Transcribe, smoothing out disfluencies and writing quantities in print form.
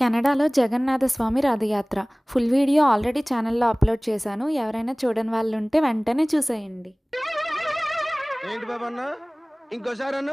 కెనడాలో జగన్నాథ స్వామి రథయాత్ర full video already ఛానల్లో upload చేశాను. ఎవరైనా చూడని వాళ్ళు ఉంటే వెంటనే చూసేయండి. ఏంటి బాబా అన్న ఇంకోసారి అన్న